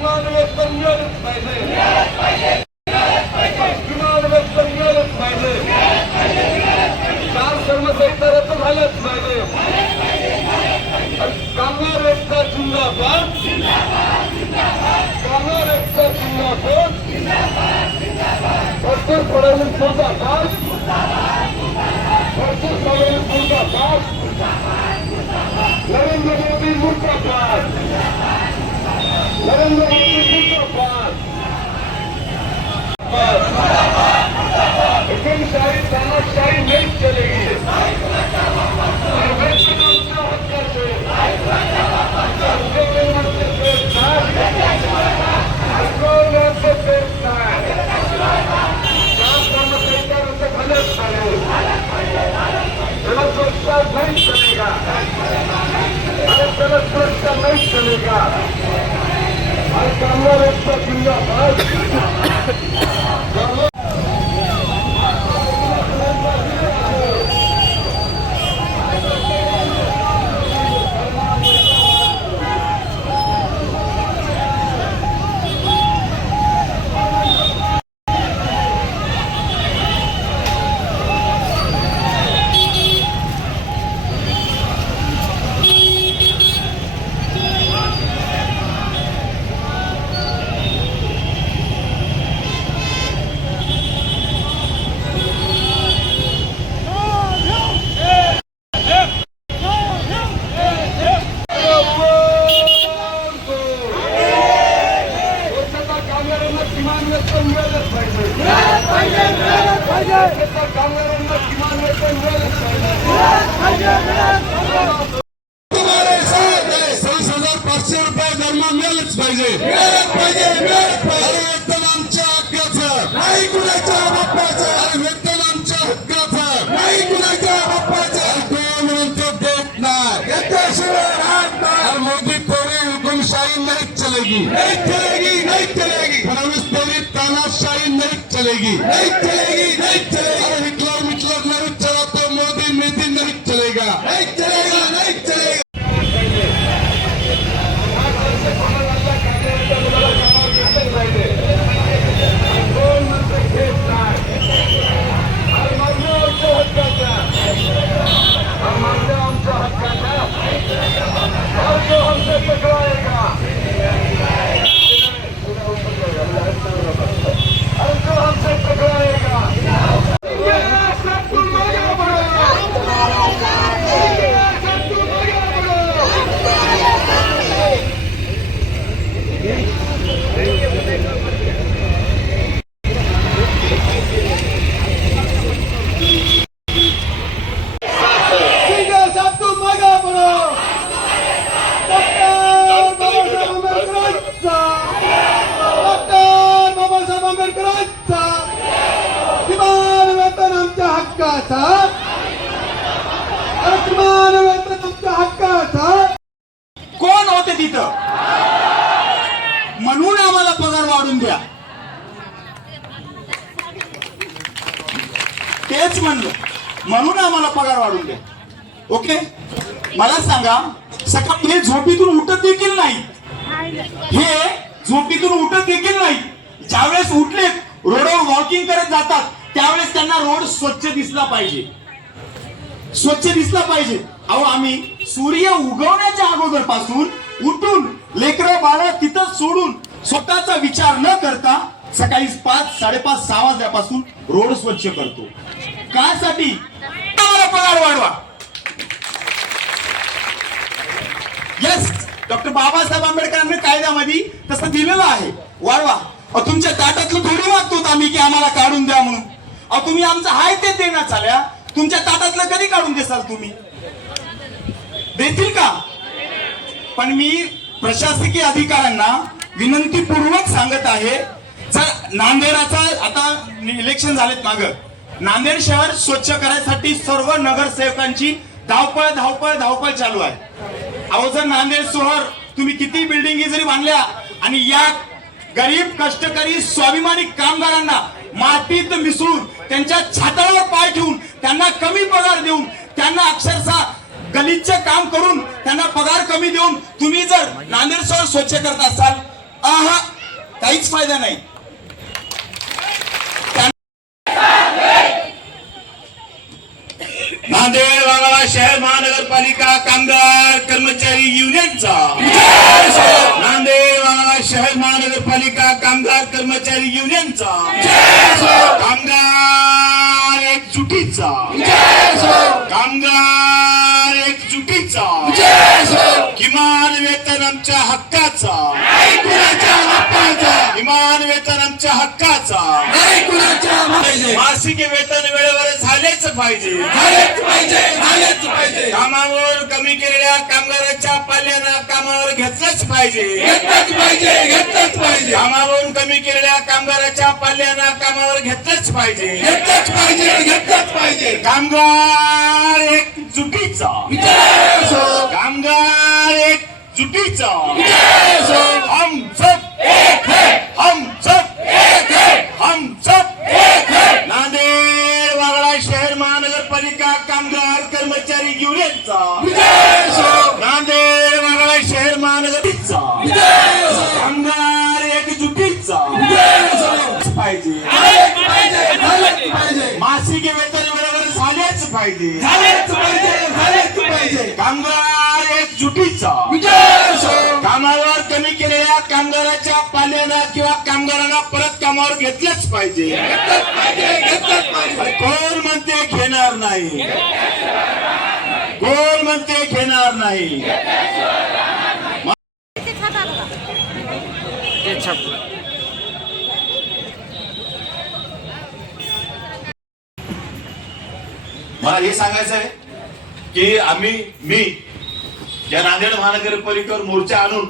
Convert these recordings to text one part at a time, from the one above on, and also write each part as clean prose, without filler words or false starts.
किमान वेतन मिळालंच पाहिजे. किमान वेतन मिळालंच पाहिजे. 4 कर्मचारी रद्द झालेच पाहिजे. कामगार एकता जिंदाबाद. कामगार एकता जिंदाबाद. डॉक्टर फडणवीस मुर्दाबाद. डॉक्टर फडणवीस मुर्दाबाद. नरेंद्र मोदी मुर्दाबाद. नरेंद्र मोदी मुर्दाबाद. हुकुमशाही तानाशाही नहीं चलेगी. नहीं चलेगा. सुरक्षा नहीं चलेगा. कामगार एकता जिंदाबाद. कामगारांना किमान वेतन मिळालंच पाहिजे. 23,500 रुपये दरम्यान मिळालंच पाहिजे. वेतन आमच्या हक्काचं नाही, कुणाच्या बाप्पाचं. वेतन आमच्या हक्काचं नाही, कुणाच्या बाप्पाचं. कोण म्हणतो देत नाही, त्याशिवाय राहत नाही. मोदी तेरी हुकुमशाही नहीं चलेगी. नहीं चलेगी, नहीं चलेगी. फडणवीस तेरी तानाशाही नहीं चलेगी. नहीं चलेगी, नहीं चलेगी. हिटलर मिटलर नहीं चला तो मोदी नीति नहीं चलेगा. नहीं चलेगा, नहीं चलेगा. कोण होते तिथं म्हणून आम्हाला पगार वाढून द्या, तेच म्हणलं म्हणून आम्हाला पगार वाढून द्या. ओके, मला सांगा, सकाळी हे झोपीतून उठत देखील नाही. हे झोपीतून उठत देखील नाही. ज्यावेळेस उठले रोडवर वॉकिंग करत जातात त्यावेळेस त्यांना रोड स्वच्छ दिसला पाहिजे, स्वच्छ दिसला पाहिजे. अहो, आम्ही सूर्य उगवण्याच्या अगोदर पासून उठून लेकरं बाळं तिथं सोडून स्वतःचा विचार न करता सकाळी 5, 5:30, 6 वाजल्यापासून रोड स्वच्छ करतो. कासाठी? आम्हाला पगार वाढवा. यस, डॉक्टर बाबासाहेब आंबेडकरांनी कायद्यामध्ये तसं दिलेलं आहे, वाढवा. तुमच्या ताटातलं थोडी मागतो आम्ही की आम्हाला काढून द्या म्हणून. तुम्ही आमचं हाय ते देण्यात आल्या, तुमच्या ताटातलं कधी काढून देसाल तुम्ही? देतील का? पण मी प्रशासकीय अधिकाऱ्यांना विनंतीपूर्वक सांगत आहे, जर नांदेडाचा आता इलेक्शन झालेत मागं, नांदेड शहर स्वच्छ करायसाठी सर्व नगरसेवकांची धावपळ चालू आहे. अहो, जर नांदेड शहर तुम्ही किती बिल्डिंगी जरी बांधल्या आणि या गरीब कष्टकरी स्वाभिमानी कामगारांना मातीत मिसळून त्यांच्या छातावर पाय ठेवून त्यांना कमी पगार देऊन त्यांना अक्षरशः गलिच्छ काम करून त्यांना पगार कमी देऊन तुम्ही जर नांदेड शहर स्वच्छ करत असाल, आहा काहीच फायदा नाही. नांदेड वाघाळा शहर महानगरपालिका कामगार कर्मचारी युनियनचा नांदेड वाघाळा शहर महानगरपालिका कामगार कर्मचारी युनियनचा कामगार एकजुटीचा कामगार एकजुटीचा किमान वेतन आमच्या हक्काचा किमान वेतन आमच्या हक्काचा मासिक वेतन वेळेवर झालेच पाहिजे कामावर कमी केलेल्या कामगाराच्या पाल्यांना कामावर घेतलंच पाहिजे कामावरून कमी केलेल्या कामगाराच्या पाल्यांना कामावर घेतलंच पाहिजे कामगार एकजुटीचा कामगार एकजुटीचा हम सब एक है हम सब एक है हम सब एक है नांदेड वाघाळा शहर महानगरपालिका कामगार कर्मचारी युनियनचा नांदेड वाघाळा शहर महानगरचा कामगार एकजुटीचा पाहिजे मासिक वेतन बरोबर झालेच पाहिजे कामगार एकजुटीचा कामावर कमी केलेल्या कामगाराच्या पाल्यांना किंवा कामगारांना परत कामावर घेतलंच पाहिजे कोण म्हणते घेणार नाही कोण म्हणते घेणार नाही मला हे सांगायचं आहे की मी या नांदेड महानगरपालिकेवर मोर्चा आणून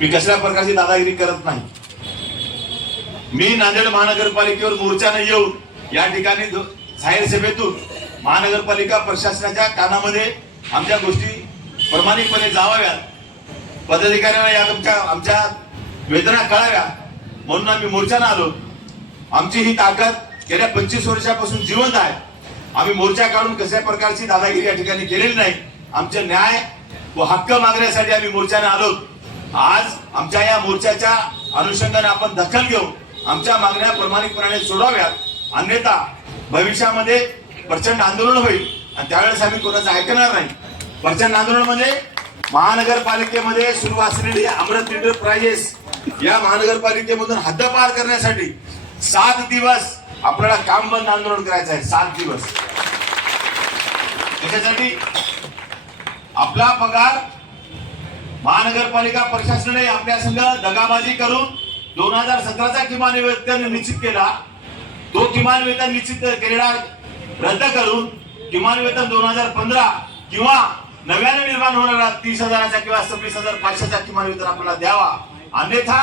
मी कसल्या प्रकारची दादागिरी करत नाही. मी नांदेड महानगरपालिकेवर मोर्चाने येऊन या ठिकाणी जाहीर सभेतून महानगरपालिका प्रशासनाच्या कानामध्ये आमच्या गोष्टी प्रामाणिकपणे जावाव्यात, पदाधिकाऱ्यांना या आमच्या वेदना कळाव्या म्हणून आम्ही मोर्चाने आलो. आमची ही ताकद गेल्या 25 वर्षापासून जिवंत आहे. आम्ही मोर्चा काढून कसल्या प्रकारची दादागिरी या ठिकाणी केलेली नाही. आमचे न्याय व हक्क मागण्यासाठी आम्ही मोर्चाने आलो. आज आमच्या या मोर्चाच्या अनुषंगाने आपण दखल घेऊन आमच्या मागण्या प्रामाणिकपणे सोडवाव्यात, अन्यथा भविष्यामध्ये प्रचंड आंदोलन होईल आणि त्यावेळेस आम्ही कोणाचं ऐकणार नाही. प्रचंड आंदोलन म्हणजे महानगरपालिकेमध्ये सुरू असलेली अमृत एंटरप्राइजेस या महानगरपालिकेमधून हद्दपार करण्यासाठी 7 दिवस आपल्याला काम बंद आंदोलन करायचं आहे. 7 दिवस. त्याच्यासाठी आपला पगार महानगरपालिका प्रशासनाने आपल्या संघ दगाबाजी करून 2017चा किमान वेतन निश्चित केला. तो किमान वेतन निश्चित केलेला रद्द करून किमान वेतन 2015 किंवा नव्याने निर्माण होणारा 30,000चा किंवा 26,500चा किमान वेतन आपल्याला द्यावा. अन्यथा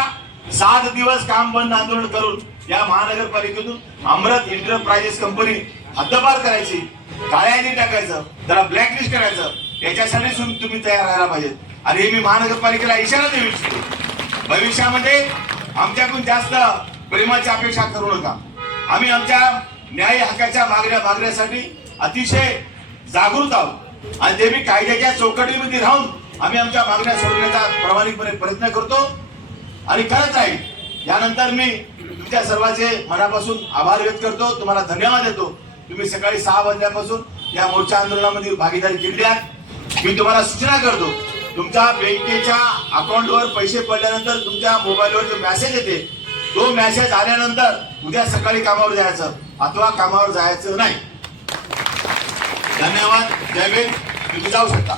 7 दिवस काम बंद आंदोलन करून या महानगरपालिकेतून अमृत एंटरप्राइजेस कंपनी हद्दपार करायची, काळ्या यादीत टाकायचं, त्याला ब्लॅकलिस्ट करायचं. याच्यासाठी तुम्ही तयार राहायला पाहिजेत. आणि हे मी महानगरपालिकेला इशारा देऊ इच्छितो. भविष्यामध्ये आमच्याकडून जास्त प्रेमाची अपेक्षा करू नका. आम्ही आमच्या न्याय हक्काच्या मागण्यासाठी अतिशय जागृत आहोत आणि ते मी कायद्याच्या चौकटीमध्ये राहून आम्ही आमच्या मागण्या सोडवण्याचा प्रामाणिकपणे प्रयत्न करतो आणि करत आहे. यानंतर मी तुमच्या सर्वांचे मनापासून आभार व्यक्त करतो, तुम्हाला धन्यवाद देतो. तुम्ही सकाळी 6 वाजल्यापासून या मोर्चा आंदोलनामध्ये भागीदारी केली आहे. मी तुम्हाला सूचना करतो, तुमच्या बँकेच्या अकाउंटवर पैसे पडल्यानंतर तुमच्या मोबाईलवर जो मेसेज येते तो मेसेज आल्यानंतर उद्या सकाळी कामावर जायचं अथवा कामावर जायचं नाही. धन्यवाद. जय भीम. तुम्ही जाऊ शकता.